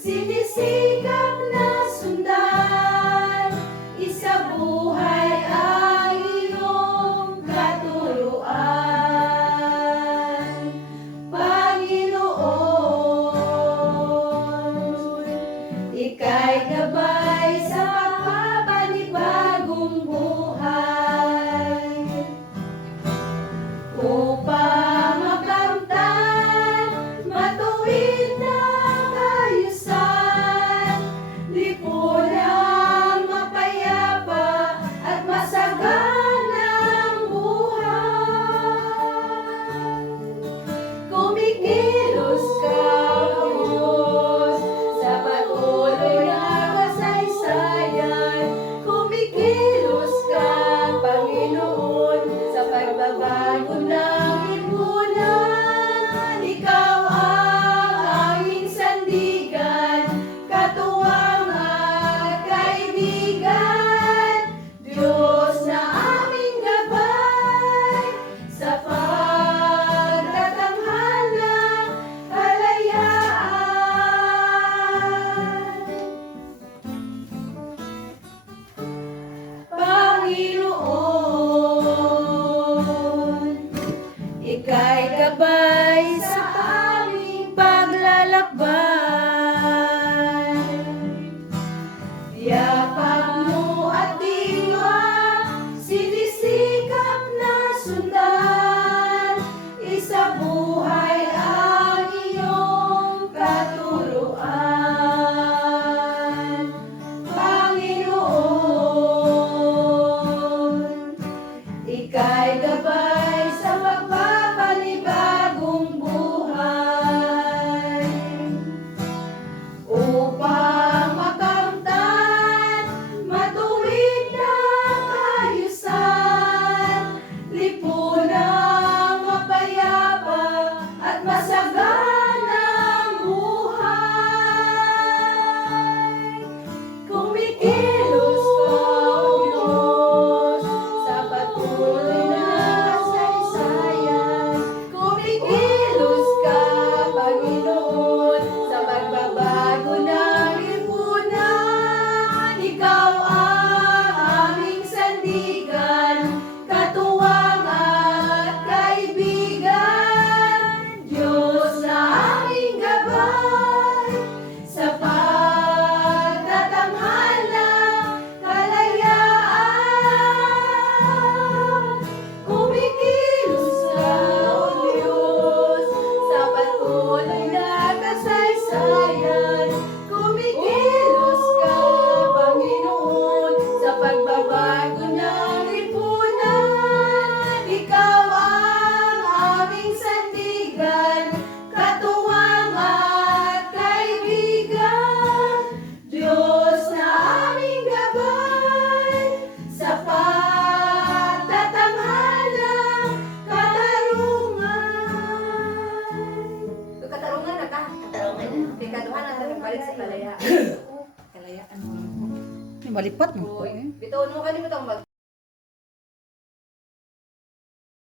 Sinisikap na sundan, isabuhay ang iyong katuruan. Panginoon, ika'y gabay sa pagpapanibagong buhay, upang makamtan matuwid na lipunang mapayapa at masaganang buhay. Kumikilos ka, Diyos, sa patuloy na kasaysayan. Kumikilos ka, Panginoon, sa pagbabago ng lipunan. Ikaw ang aming sandigan, katuwang ika'y gabay sa aming paglalakbay. Yapak mo at diwa, sinisikap na sundan, isabuhay ang iyong katuruan. Panginoon, ika'y gabay sa pagpapanibagong buhay, upang makamtan matuwid na kaayusan, lipunang mapayapa at masaganang buhay. Kumikilos ka, Diyos, sa patuloy na kasaysayan. Kumikilos ka, Panginoon, sa pagbabago ng lipunan. Ikaw ang aming sandigan, katuwang at kaibigan. Diyos na aming gabay sa pagtatanghal ng kalayaan. Kumikilos ka, O Diyos, sa patuloy na kasaysayan. Kumikilos ka, Panginoon, sa pagbabago ng lipunan. Ikaw ang aming sandigan, katuwang at kaibigan. Diyos na aming gabay sa pagtatanghal ng katarungan. Katarungan na ka? Katarungan na. Pikaduhan na tayo balik sa kalayaan. Kalayaan mo. Malipat mo. Bitaon mo kanina itong